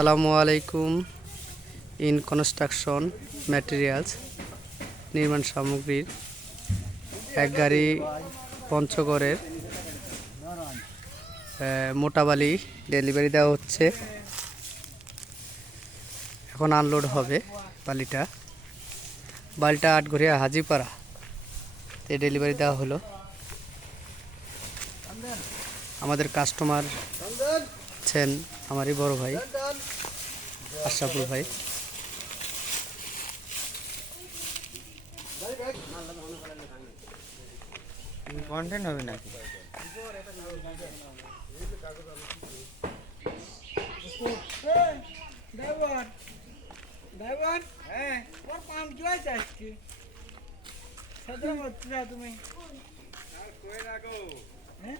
আসসালামু আলাইকুম। In construction materials নির্মাণ সামগ্রীর এক গাড়ি পঞ্চগড়ের মোটা বালি ডেলিভারি দেওয়া হচ্ছে। এখন আনলোড হবে বালিটা আটঘরিয়া হাজিপাড়া তে ডেলিভারি দেওয়া হলো। আমাদের কাস্টমার আছেন আমারই বড় ভাই আশরাফুল ভাই। কন্টেন্ট হবে নাকি? ড্রাইভার হ্যাঁ ওর পাম কি আছে আজকে সাদা মত তুমি আর কই রাখো হ্যাঁ